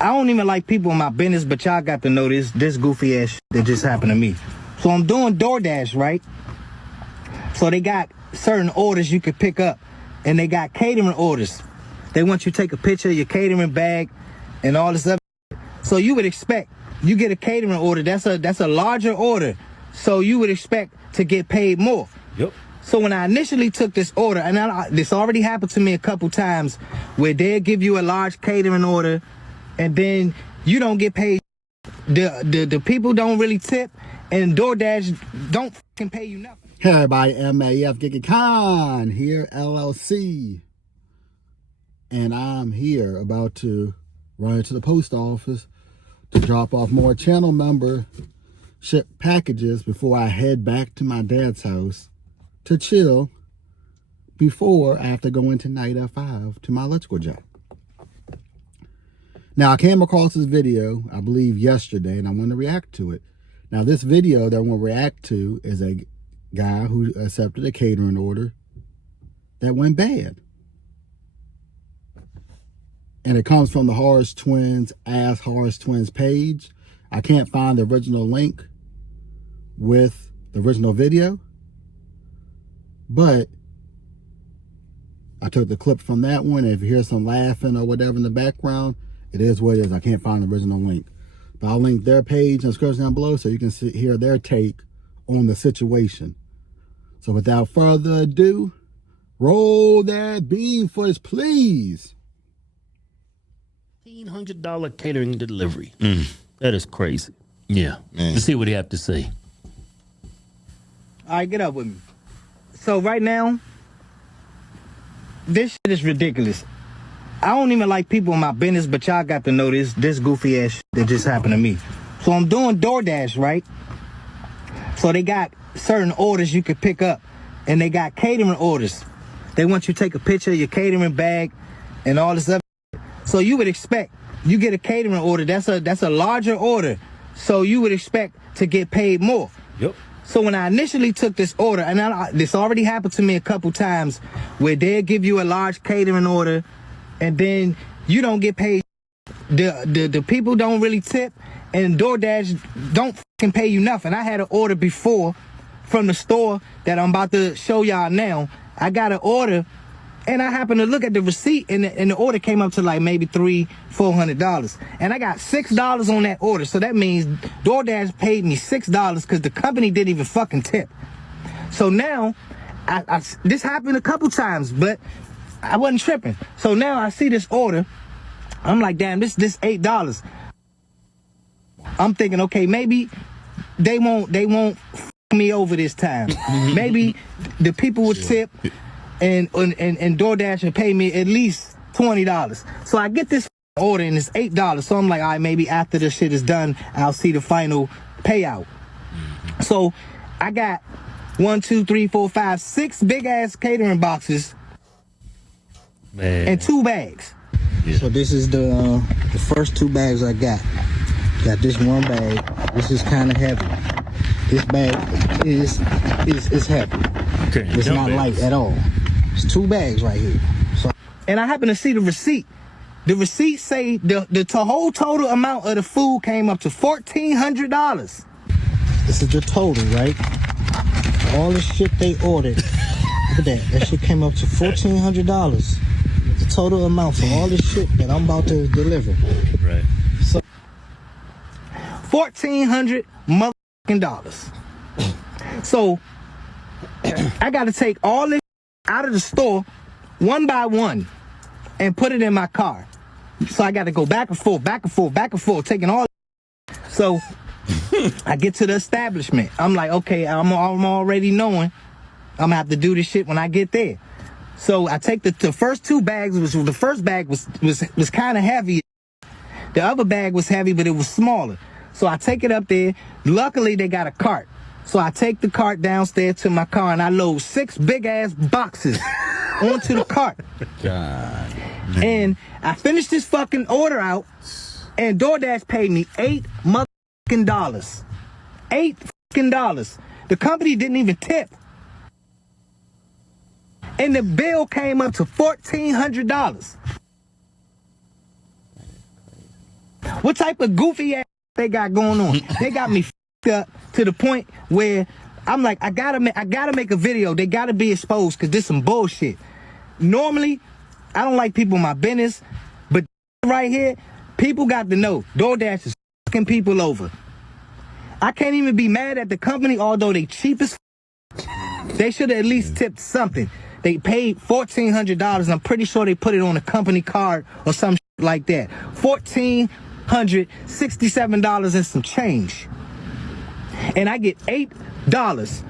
I don't even like people in my business, but y'all got to know this goofy ass shit that just happened to me. So I'm doing DoorDash, right? So they got certain orders you could pick up, and they got catering orders. They want you to take a picture of your catering bag and all this other. So you would expect, you get a catering order, that's a larger order. So you would expect to get paid more. Yep. So when I initially took this order, and this already happened to me a couple times, where they'll give you a large catering order, and then you don't get paid. The people don't really tip, and DoorDash don't fucking pay you nothing. Hey everybody, MAF GigEcon here, LLC. And I'm here about to run into the post office to drop off more channel membership packages before I head back to my dad's house to chill before I have to go in tonight at 5 to my electrical job. Now, I came across this video, I believe yesterday, and I want to react to it. Now, this video that I want to react to is a guy who accepted a catering order that went bad. And it comes from the Horrors Twins, Ask Horrors Twins page. I can't find the original link with the original video, but I took the clip from that one. And if you hear some laughing or whatever in the background, it is what it is. I can't find the original link. But I'll link their page in the description down below so you can hear their take on the situation. So without further ado, roll that bean footage, please. $1,500 catering delivery. That is crazy. Yeah, man. Let's see what he have to say. All right, get up with me. So right now, this shit is ridiculous. I don't even like people in my business, but y'all got to know this goofy ass shit that just happened to me. So I'm doing DoorDash, right? So they got certain orders you could pick up, and they got catering orders. They want you to take a picture of your catering bag and all this other. So you would expect, you get a catering order, that's a larger order. So you would expect to get paid more. Yep. So when I initially took this order, and this already happened to me a couple times, where they'll give you a large catering order, and then you don't get paid. The people don't really tip, and DoorDash don't fucking pay you nothing. I had an order before from the store that I'm about to show y'all now. I got an order, and I happened to look at the receipt, and the order came up to like maybe $300-400, and I got $6 on that order. So that means DoorDash paid me $6 because the company didn't even fucking tip. So now, this happened a couple times, but I wasn't tripping. So now I see this order. I'm like, damn, this $8. I'm thinking, okay, maybe they won't f me over this time. Maybe the people would tip, and DoorDash will pay me at least $20. So I get this order and it's $8. So I'm like, all right, maybe after this shit is done, I'll see the final payout. So I got 1, 2, 3, 4, 5, 6 big ass catering boxes. Man. And 2 bags. Yeah. So this is the first 2 bags I got. Got this one bag. This is kind of heavy. This bag is heavy. Okay. It's not light at all. It's 2 bags right here. So, and I happen to see the receipt. The receipt say the whole total amount of the food came up to $1,400. This is the total, right? All the shit they ordered. Look at that. That shit came up to $1,400. The total amount for all this shit that I'm about to deliver. Right. So $1,400 motherfucking dollars. So I got to take all this out of the store one by one and put it in my car. So I got to go back and forth, taking all. So I get to the establishment. I'm like, okay, I'm already knowing I'm gonna have to do this shit when I get there. So I take the first 2 bags. The first bag was kind of heavy. The other bag was heavy, but it was smaller. So I take it up there. Luckily, they got a cart. So I take the cart downstairs to my car, and I load 6 big ass boxes onto the cart. God. And I finished this fucking order out, and DoorDash paid me $8 motherfucking dollars. $8 fucking dollars. The company didn't even tip. and the bill came up to $1,400. What type of goofy ass they got going on? They got me up to the point where I'm like, I gotta make a video. They gotta be exposed because this some bullshit. Normally, I don't like people in my business, but right here, people got to know DoorDash is fucking people over. I can't even be mad at the company, although they cheap as they should have at least tipped something. They paid $1,400, and I'm pretty sure they put it on a company card or some shit like that. $1,467 and some change. And I get $8.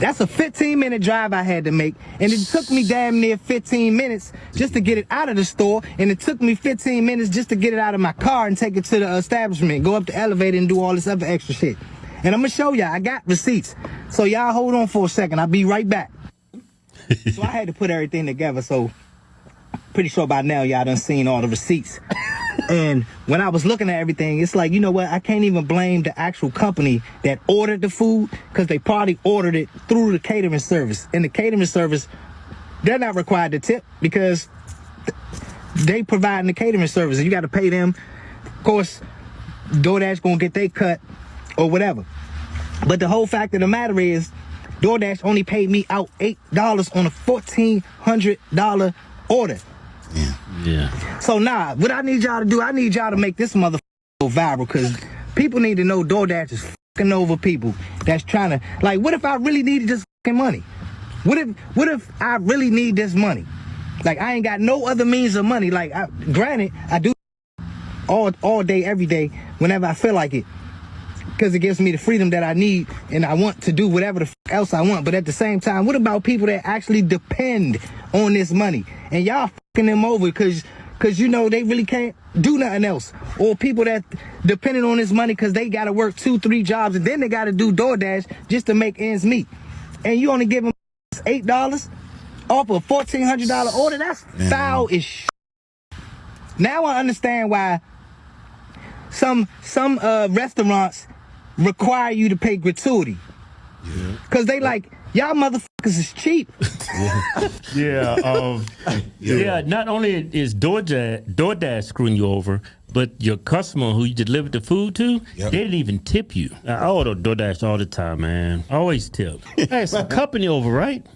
That's a 15-minute drive I had to make, and it took me damn near 15 minutes just to get it out of the store, and it took me 15 minutes just to get it out of my car and take it to the establishment, go up the elevator and do all this other extra shit. And I'm gonna show y'all, I got receipts. So y'all hold on for a second, I'll be right back. So I had to put everything together, so pretty sure by now y'all done seen all the receipts. And when I was looking at everything, it's like, you know what? I can't even blame the actual company that ordered the food because they probably ordered it through the catering service. And the catering service, they're not required to tip because they providing the catering service. And you got to pay them. Of course, DoorDash going to get their cut or whatever. But the whole fact of the matter is, DoorDash only paid me out $8 on a $1,400 order. Yeah. So what I need y'all to do, I need y'all to make this motherfucker go viral because people need to know DoorDash is fucking over people that's trying to, like, what if I really needed this fucking money? What if I really need this money? Like, I ain't got no other means of money. Like, granted, I do all day, every day, whenever I feel like it. Because it gives me the freedom that I need and I want to do whatever the else I want. But at the same time, what about people that actually depend on this money? And y'all fucking them over because you know they really can't do nothing else. Or people that depending on this money because they got to work 2-3 jobs and then they got to do DoorDash just to make ends meet. And you only give them $8 off a $1,400 order? That's foul as shit. Now I understand why some restaurants require you to pay gratuity. Yeah. Cause they like, y'all motherfuckers is cheap. Yeah. Not only is DoorDash screwing you over, but your customer who you delivered the food to, they didn't even tip you. I order DoorDash all the time, man. I always tip. Hey, it's a company over, right?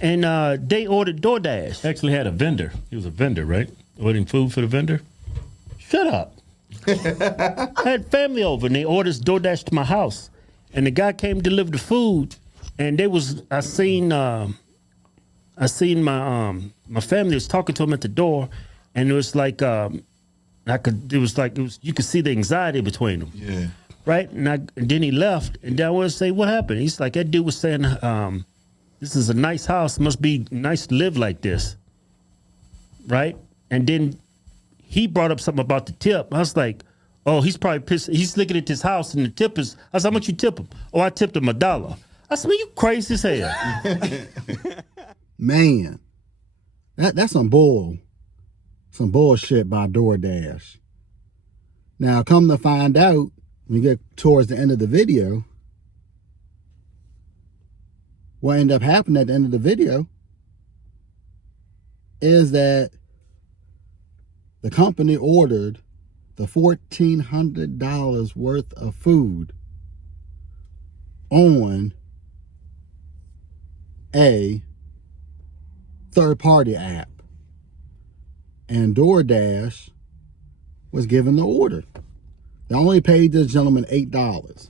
And they ordered DoorDash. Actually had a vendor. He was a vendor, right? Ordering food for the vendor. Shut up. I had family over and they ordered DoorDash to my house, and the guy came to deliver the food, and I seen my family was talking to him at the door, and it was like you could see the anxiety between them. Yeah. Right? And then he left, and then I wanted to say, what happened? He's like, that dude was saying, this is a nice house, must be nice to live like this. Right? And then he brought up something about the tip. I was like, oh, he's probably pissed. He's looking at this house and the tip is, I said, how much you tip him? Oh, I tipped him $1. I said, man, you crazy as hell. Man, that's some bullshit by DoorDash. Now, come to find out, when you get towards the end of the video, what ended up happening at the end of the video is that the company ordered the $1,400 worth of food on a third-party app. And DoorDash was given the order. They only paid this gentleman $8.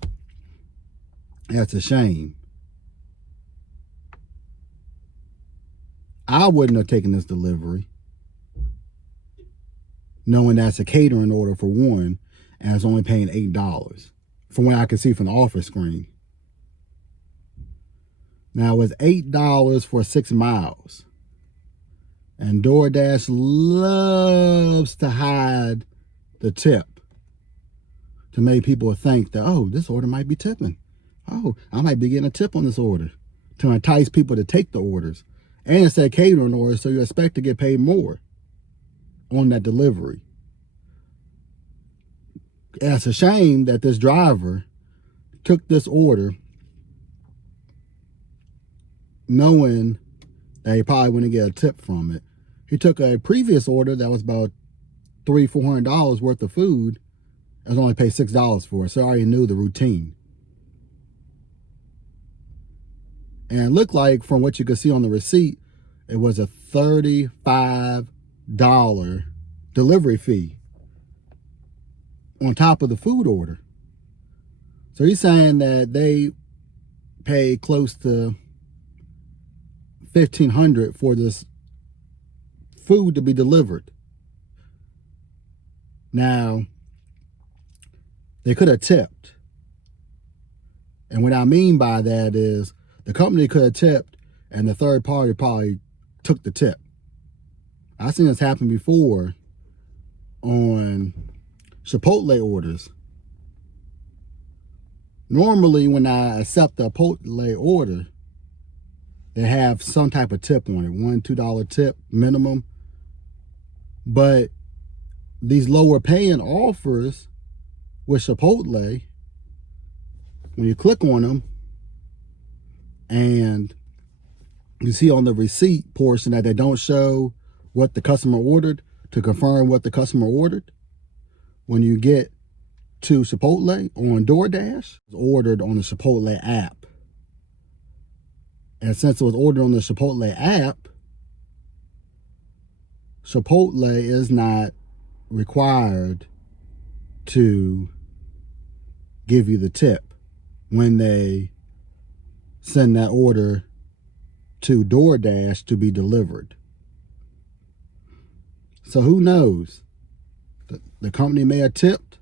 That's a shame. I wouldn't have taken this delivery, knowing that's a catering order for one, and it's only paying $8, from what I can see from the offer screen. Now, it was $8 for 6 miles. And DoorDash loves to hide the tip to make people think that, oh, this order might be tipping. Oh, I might be getting a tip on this order, to entice people to take the orders. And it's a catering order, so you expect to get paid more on that delivery. And it's a shame that this driver took this order, knowing that he probably wouldn't get a tip from it. He took a previous order that was about $300-400 worth of food and only paid $6 for it. So I already knew the routine. And it looked like, from what you could see on the receipt, it was a $35 delivery fee on top of the food order. So he's saying that they paid close to $1,500 for this food to be delivered. Now, they could have tipped. And what I mean by that is the company could have tipped and the third party probably took the tip. I've seen this happen before on Chipotle orders. Normally, when I accept a Chipotle order, they have some type of tip on it, $1-2 tip minimum. But these lower paying offers with Chipotle, when you click on them and you see on the receipt portion that they don't show what the customer ordered to confirm what the customer ordered, when you get to Chipotle on DoorDash, it's ordered on the Chipotle app. And since it was ordered on the Chipotle app, Chipotle is not required to give you the tip when they send that order to DoorDash to be delivered. So who knows? The company may have tipped.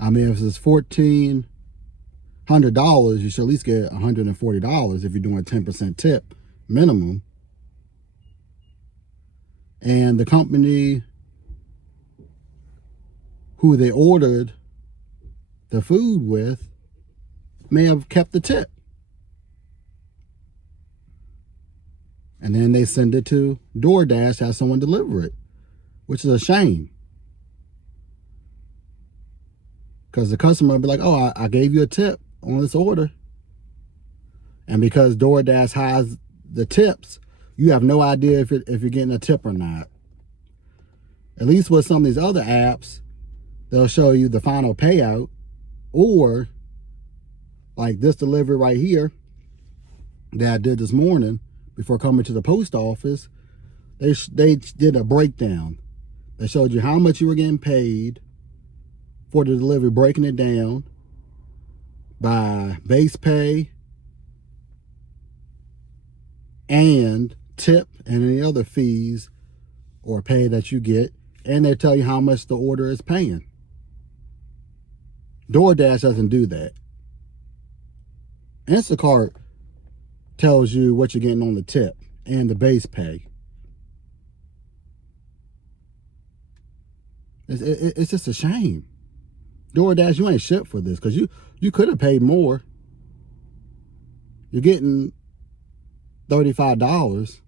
I mean, if it's $1,400, you should at least get $140 if you're doing a 10% tip minimum. And the company who they ordered the food with may have kept the tip. And then they send it to DoorDash to have someone deliver it, which is a shame. Because the customer will be like, oh, I gave you a tip on this order. And because DoorDash hides the tips, you have no idea if you're getting a tip or not. At least with some of these other apps, they'll show you the final payout. Or, like this delivery right here that I did this morning before coming to the post office, they did a breakdown. They showed you how much you were getting paid for the delivery, breaking it down by base pay and tip and any other fees or pay that you get. And they tell you how much the order is paying. DoorDash doesn't do that. Instacart tells you what you're getting on the tip and the base pay. It's just a shame. DoorDash, you ain't shit for this, because you could have paid more. You're getting $35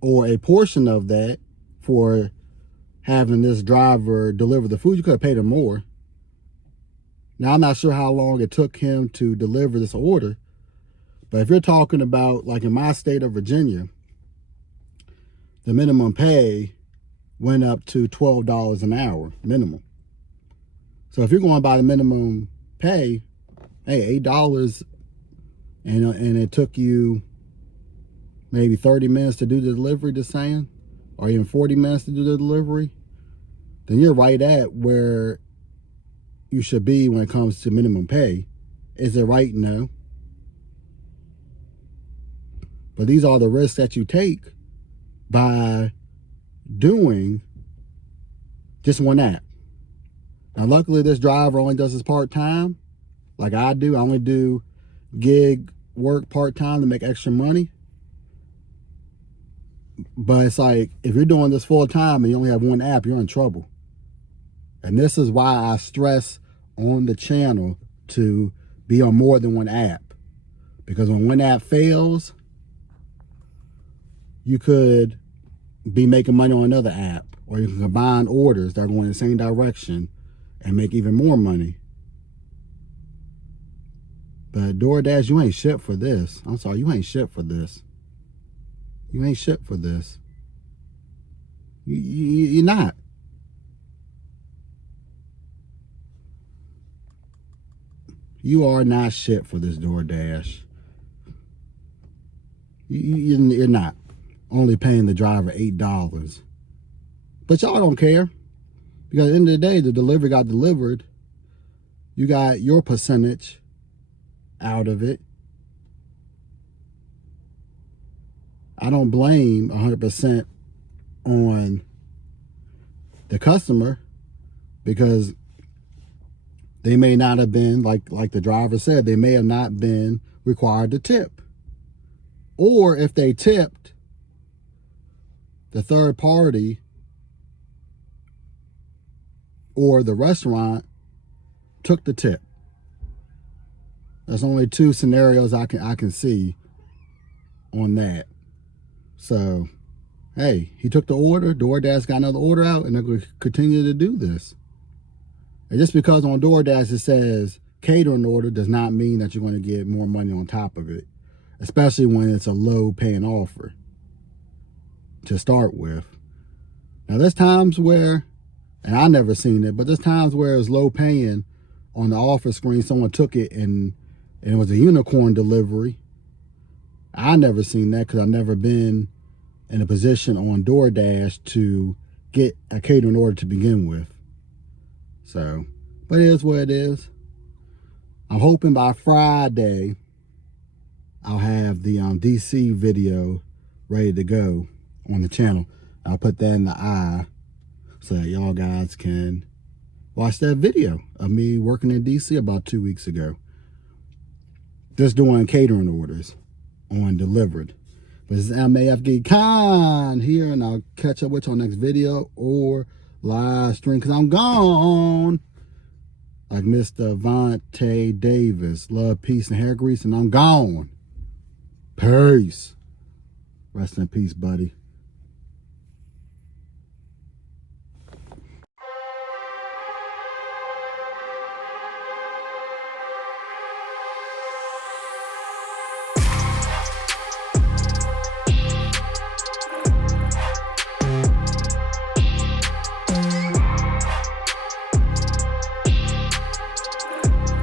or a portion of that for having this driver deliver the food. You could have paid him more. Now, I'm not sure how long it took him to deliver this order, but if you're talking about, like in my state of Virginia, the minimum pay went up to $12 an hour minimum. So if you're going by the minimum pay, hey, $8, and it took you maybe 30 minutes to do the delivery, just saying, or even 40 minutes to do the delivery, then you're right at where you should be when it comes to minimum pay. Is it right? No. But these are the risks that you take by doing just one app. Now, luckily, this driver only does this part-time, like I do. I only do gig work part-time to make extra money. But it's like, if you're doing this full-time and you only have one app, you're in trouble. And this is why I stress on the channel to be on more than one app. Because when one app fails, you could be making money on another app. Or you can combine orders that are going in the same direction and make even more money. But DoorDash, you ain't shit for this. I'm sorry, you ain't shit for this. You ain't shit for this. You're not. You are not shit for this DoorDash. You're not. Only paying the driver $8. But y'all don't care. Because at the end of the day, the delivery got delivered. You got your percentage out of it. I don't blame 100% on the customer, because they may not have been, like the driver said, they may have not been required to tip. Or if they tipped, the third party or the restaurant took the tip. There's only two scenarios I can see on that. So, hey, he took the order. DoorDash got another order out, and they're going to continue to do this. And just because on DoorDash it says catering order does not mean that you're going to get more money on top of it, especially when it's a low paying offer to start with. Now, there's times where, and I never seen it, but there's times where it's low paying on the offer screen. Someone took it and it was a unicorn delivery. I never seen that because I've never been in a position on DoorDash to get a catering order to begin with. So, but it is what it is. I'm hoping by Friday I'll have the DC video ready to go on the channel. I'll put that in the eye so that y'all guys can watch that video of me working in DC about 2 weeks ago. Just doing catering orders on delivered. But this is MAF GigEcon here, and I'll catch up with you on next video or live stream, because I'm gone. Like Mr. Vontae Davis. Love, peace, and hair grease, and I'm gone. Peace. Rest in peace, buddy.